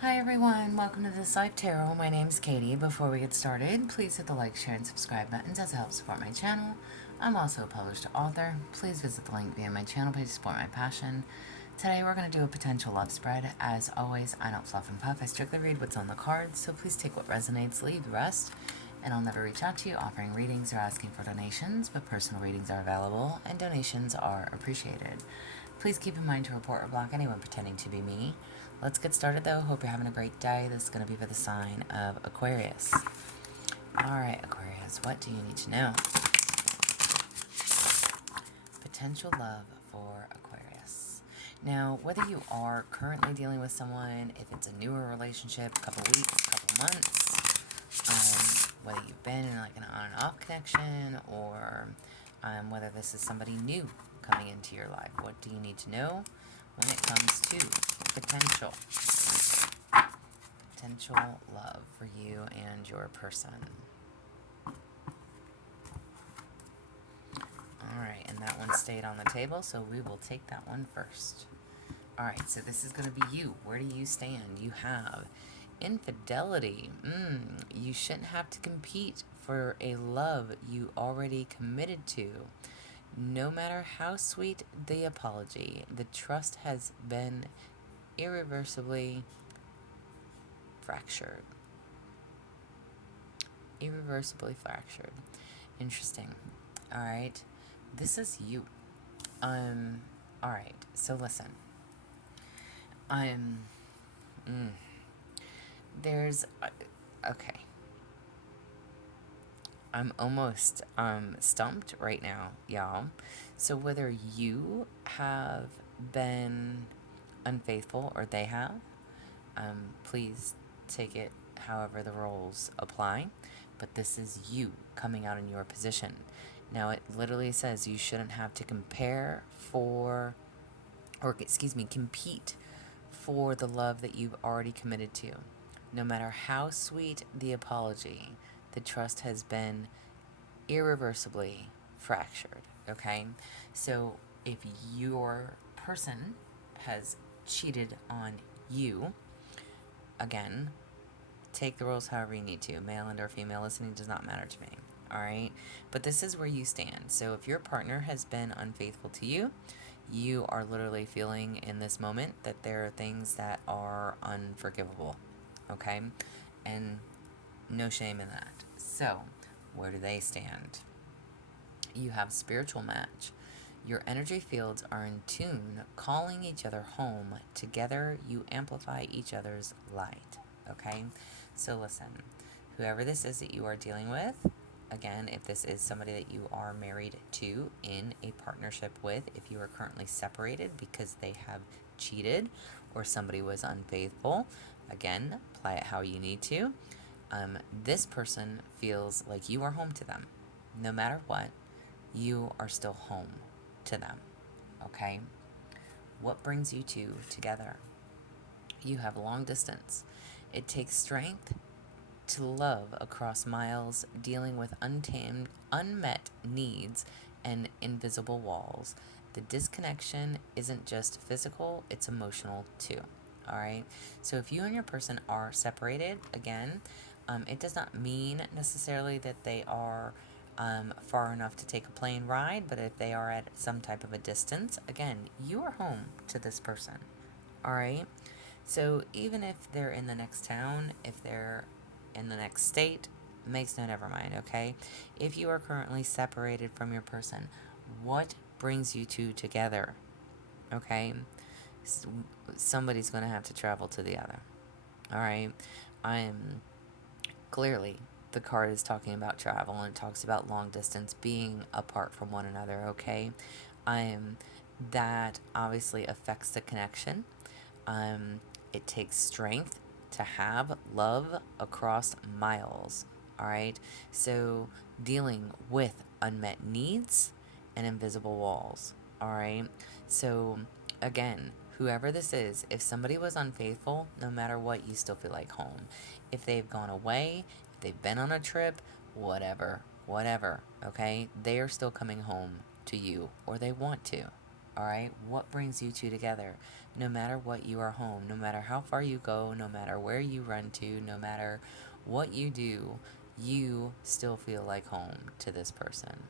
Hi everyone, welcome to This Life Tarot. My name's Katie. Before we get started, please hit the like, share, and subscribe buttons as it helps support my channel. I'm also a published author. Please visit the link via my channel page to support my passion. Today we're going to do a potential love spread. As always, I don't fluff and puff. I strictly read what's on the cards, so please take what resonates, leave the rest. And I'll never reach out to you offering readings or asking for donations, but personal readings are available and donations are appreciated. Please keep in mind to report or block anyone pretending to be me. Let's get started though. Hope you're having a great day. This is going to be for the sign of Aquarius. Alright, Aquarius, what do you need to know? Potential love for Aquarius. Now, whether you are currently dealing with someone, if it's a newer relationship, a couple weeks, a couple months, whether you've been in like an on and off connection, or whether this is somebody new coming into your life, what do you need to know when it comes to potential love for you and your person? Alright, and that one stayed on the table, so we will take that one first. Alright, so this is going to be you. Where do you stand? You have infidelity. You shouldn't have to compete for a love you already committed to. No matter how sweet the apology, the trust has been irreversibly fractured. Irreversibly fractured. Interesting. Alright, this is you. Alright, so listen. There's, okay. I'm almost, stumped right now, y'all. So whether you have been unfaithful or they have, please take it however the roles apply. But this is you coming out in your position. Now it literally says you shouldn't have to compete for the love that you've already committed to. No matter how sweet the apology, the trust has been irreversibly fractured, okay? So if your person has cheated on you, again, take the roles however you need to. Male and or female listening does not matter to me, all right? But this is where you stand. So if your partner has been unfaithful to you, you are literally feeling in this moment that there are things that are unforgivable, okay? And no shame in that. So, where do they stand? You have spiritual match. Your energy fields are in tune, calling each other home. Together, you amplify each other's light, okay? So listen, whoever this is that you are dealing with, again, if this is somebody that you are married to, in a partnership with, if you are currently separated because they have cheated or somebody was unfaithful, again, apply it how you need to. This person feels like you are home to them. No matter what, you are still home to them, okay? What brings you two together? You have long distance. It takes strength to love across miles, dealing with unmet needs and invisible walls. The disconnection isn't just physical, it's emotional too. All right. So if you and your person are separated, again, it does not mean necessarily that they are far enough to take a plane ride, but if they are at some type of a distance, again, you are home to this person. All right. So even if they're in the next town, if they're in the next state, makes no never mind, okay? If you are currently separated from your person, what brings you two together? Okay? Somebody's going to have to travel to the other. All right? Clearly, the card is talking about travel, and it talks about long distance being apart from one another, okay? That obviously affects the connection. It takes strength to have love across miles, all right? So dealing with unmet needs and invisible walls, all right? So again, whoever this is, if somebody was unfaithful, no matter what, you still feel like home. If they've gone away, if they've been on a trip, whatever, okay? They are still coming home to you, or they want to. All right, what brings you two together? no matter what, you are home. No matter how far you go, no matter where you run to, no matter what you do, you still feel like home to this person.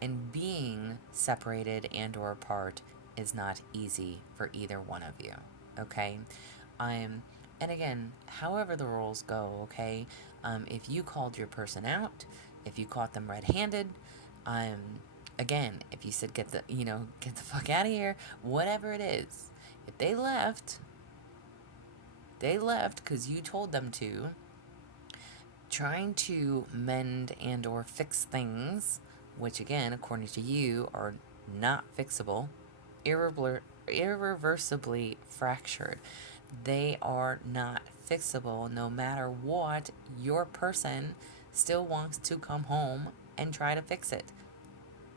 And being separated and or apart is not easy for either one of you. Okay? And again, however the rules go, okay? If you called your person out, if you caught them red-handed, um, again, if you said get the fuck out of here, whatever it is, if they left because you told them to. Trying to mend and or fix things, which again, according to you, are not fixable, irreversibly fractured. They are not fixable no matter what. Your person still wants to come home and try to fix it.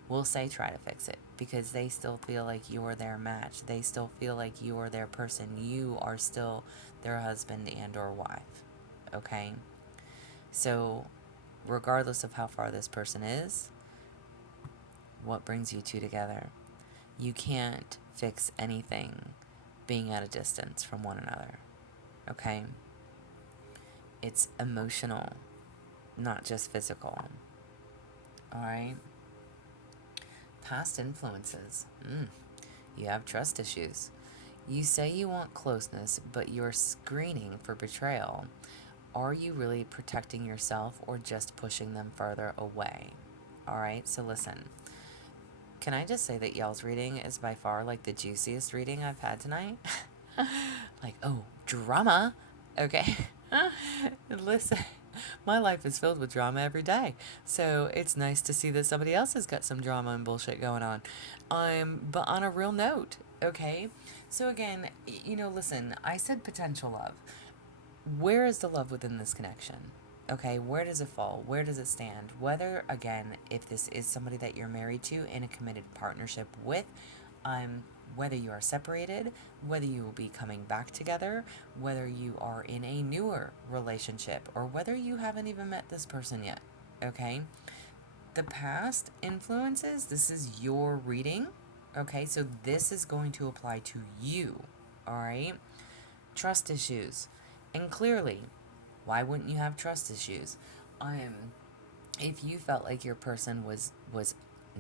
We'll say try to fix it because they still feel like you're their match. They still feel like you're their person. You are still their husband and or wife. Okay? So, regardless of how far this person is, what brings you two together? You can't fix anything being at a distance from one another. Okay? It's emotional, not just physical. Alright? Past influences. You have trust issues. You say you want closeness, but you're screening for betrayal. Are you really protecting yourself or just pushing them further away? Alright, so listen. Can I just say that y'all's reading is by far like the juiciest reading I've had tonight? Like, oh, drama. Okay. Listen, my life is filled with drama every day. So it's nice to see that somebody else has got some drama and bullshit going on. But on a real note, okay? So again, listen, I said potential love. Where is the love within this connection? Okay, where does it fall? Where does it stand? Whether, again, if this is somebody that you're married to in a committed partnership with, whether you are separated, whether you will be coming back together, whether you are in a newer relationship, or whether you haven't even met this person yet, okay? The past influences, this is your reading, okay? So this is going to apply to you, all right? Trust issues. And clearly, why wouldn't you have trust issues? If you felt like your person was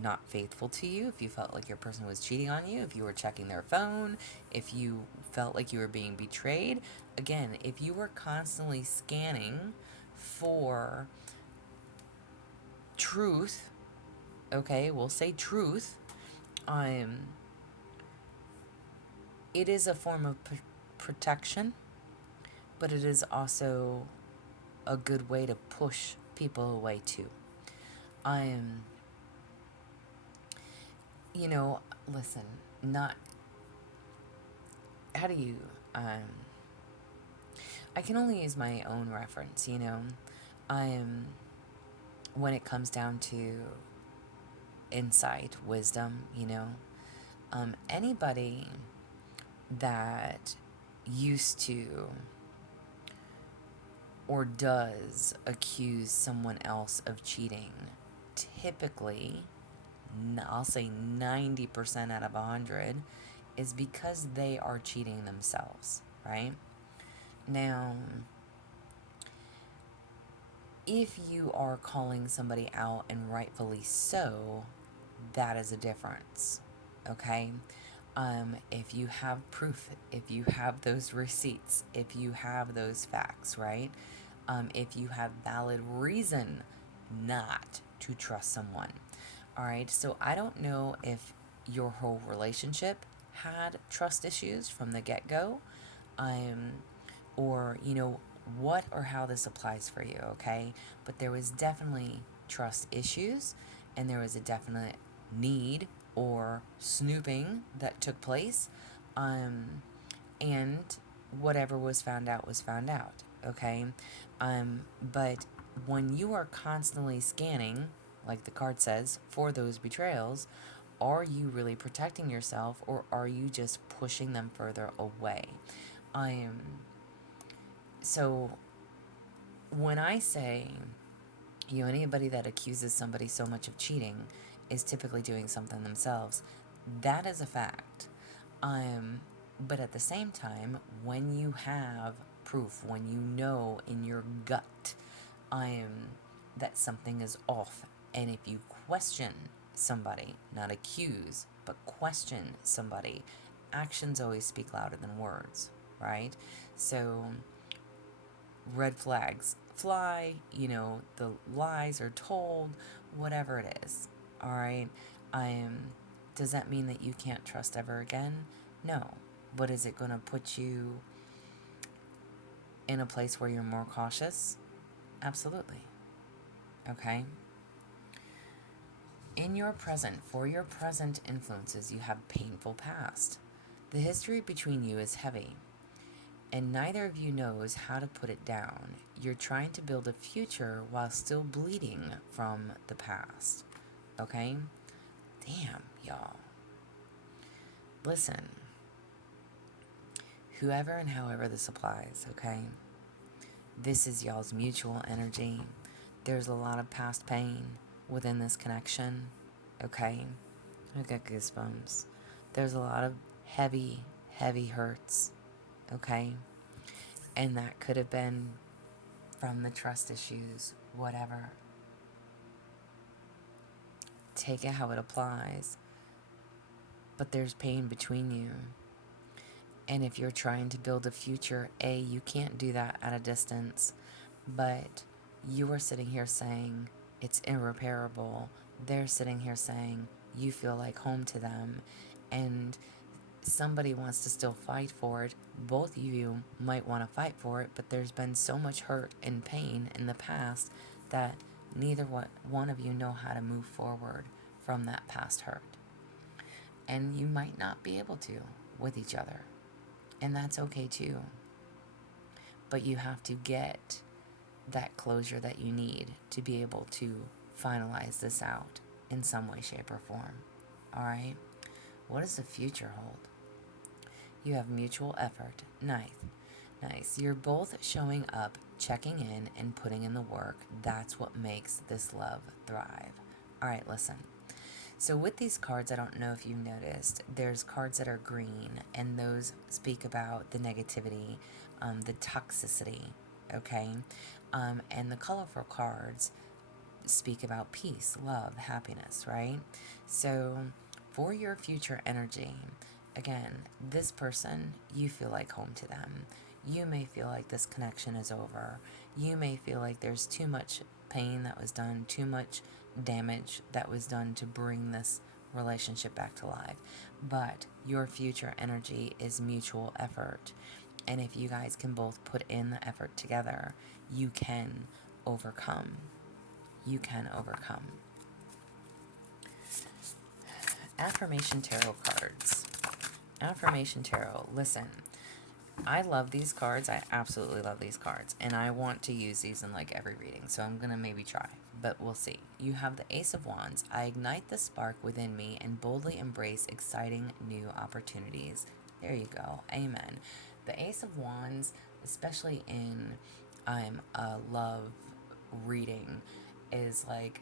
not faithful to you, if you felt like your person was cheating on you, if you were checking their phone, if you felt like you were being betrayed, again, if you were constantly scanning for truth, okay, we'll say truth, it is a form of protection, but it is also a good way to push people away too. Listen, not, how do you, I can only use my own reference, when it comes down to insight, wisdom, anybody that used to or does accuse someone else of cheating, typically, I'll say 90% out of 100, is because they are cheating themselves, right? Now, if you are calling somebody out, and rightfully so, that is a difference, okay? If you have proof, if you have those receipts, if you have those facts, right? If you have valid reason not to trust someone. All right, so I don't know if your whole relationship had trust issues from the get-go, or, what or how this applies for you, okay? But there was definitely trust issues, and there was a definite need or snooping that took place, and whatever was found out, okay? But when you are constantly scanning, like the card says, for those betrayals, are you really protecting yourself, or are you just pushing them further away? So when I say, anybody that accuses somebody so much of cheating is typically doing something themselves, that is a fact. But at the same time, when you have proof, when you know in your gut that something is off, and if you question somebody, not accuse, but question somebody, actions always speak louder than words, right? So red flags fly, the lies are told, whatever it is. All right. Does that mean that you can't trust ever again? No. But is it going to put you in a place where you're more cautious? Absolutely. Okay. In your present, for your present influences, you have painful past. The history between you is heavy, and neither of you knows how to put it down. You're trying to build a future while still bleeding from the past. Okay? Damn, y'all. Listen, whoever and however this applies, okay? This is y'all's mutual energy. There's a lot of past pain within this connection, okay? I got goosebumps. There's a lot of heavy, heavy hurts, okay? And that could have been from the trust issues, whatever. Take it how it applies. But there's pain between you. And if you're trying to build a future, you can't do that at a distance. But you are sitting here saying it's irreparable. They're sitting here saying you feel like home to them. And somebody wants to still fight for it. Both of you might want to fight for it, but there's been so much hurt and pain in the past that neither one of you know how to move forward from that past hurt. And you might not be able to with each other. And that's okay too. But you have to get that closure that you need to be able to finalize this out in some way, shape, or form. All right? What does the future hold? You have mutual effort. Nice. You're both showing up, checking in, and putting in the work. That's what makes this love thrive. All right, listen. So with these cards, I don't know if you noticed, there's cards that are green, and those speak about the negativity, the toxicity, okay? And the colorful cards speak about peace, love, happiness, right? So for your future energy, again, this person, you feel like home to them. You may feel like this connection is over. You may feel like there's too much pain that was done, too much damage that was done to bring this relationship back to life. But your future energy is mutual effort. And if you guys can both put in the effort together, you can overcome. You can overcome. Affirmation Tarot cards. Affirmation Tarot. Listen, I love these cards. I absolutely love these cards. And I want to use these in like every reading. So I'm going to maybe try. But we'll see. You have the Ace of Wands. I ignite the spark within me and boldly embrace exciting new opportunities. There you go. Amen. The Ace of Wands, especially in a love reading, is like,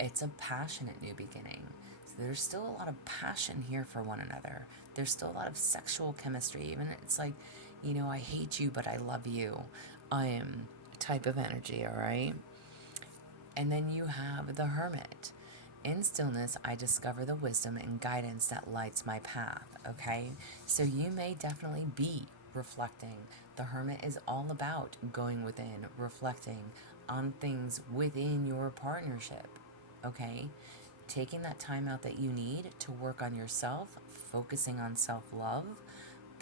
it's a passionate new beginning. So there's still a lot of passion here for one another. There's still a lot of sexual chemistry. Even it's like, I hate you, but I love you. Type of energy, all right? And then you have the Hermit. In stillness, I discover the wisdom and guidance that lights my path, okay? So you may definitely be reflecting. The Hermit is all about going within, reflecting on things within your partnership, okay? Taking that time out that you need to work on yourself, focusing on self-love,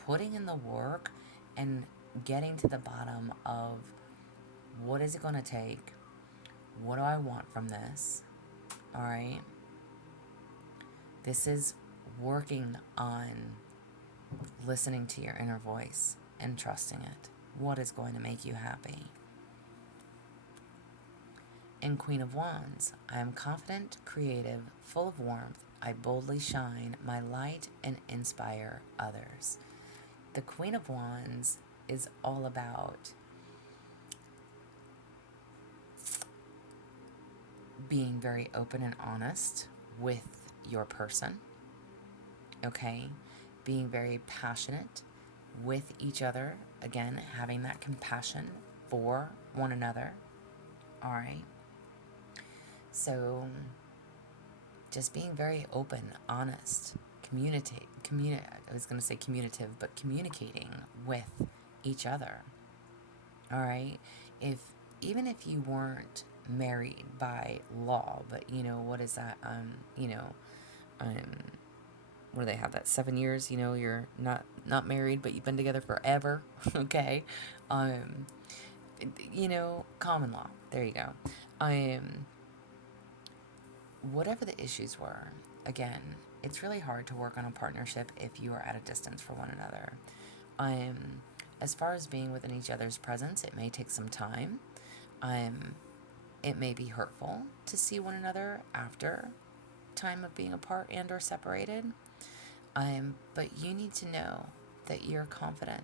putting in the work, and getting to the bottom of what is it going to take? What do I want from this? All right? This is working on listening to your inner voice and trusting it. What is going to make you happy? And Queen of Wands, I am confident, creative, full of warmth. I boldly shine my light and inspire others. The Queen of Wands is all about being very open and honest with your person, okay? being very passionate with each other. Again, having that compassion for one another. All right. So just being very open, honest, I was going to say communicative, but communicating with each other. All right. If even if you weren't married by law, but what is that? Um, where they have that 7 years. You're not married, but you've been together forever. Okay. Um, common law. There you go. Whatever the issues were, again, it's really hard to work on a partnership if you are at a distance for one another. As far as being within each other's presence, it may take some time. It may be hurtful to see one another after time of being apart and or separated. But you need to know that you're confident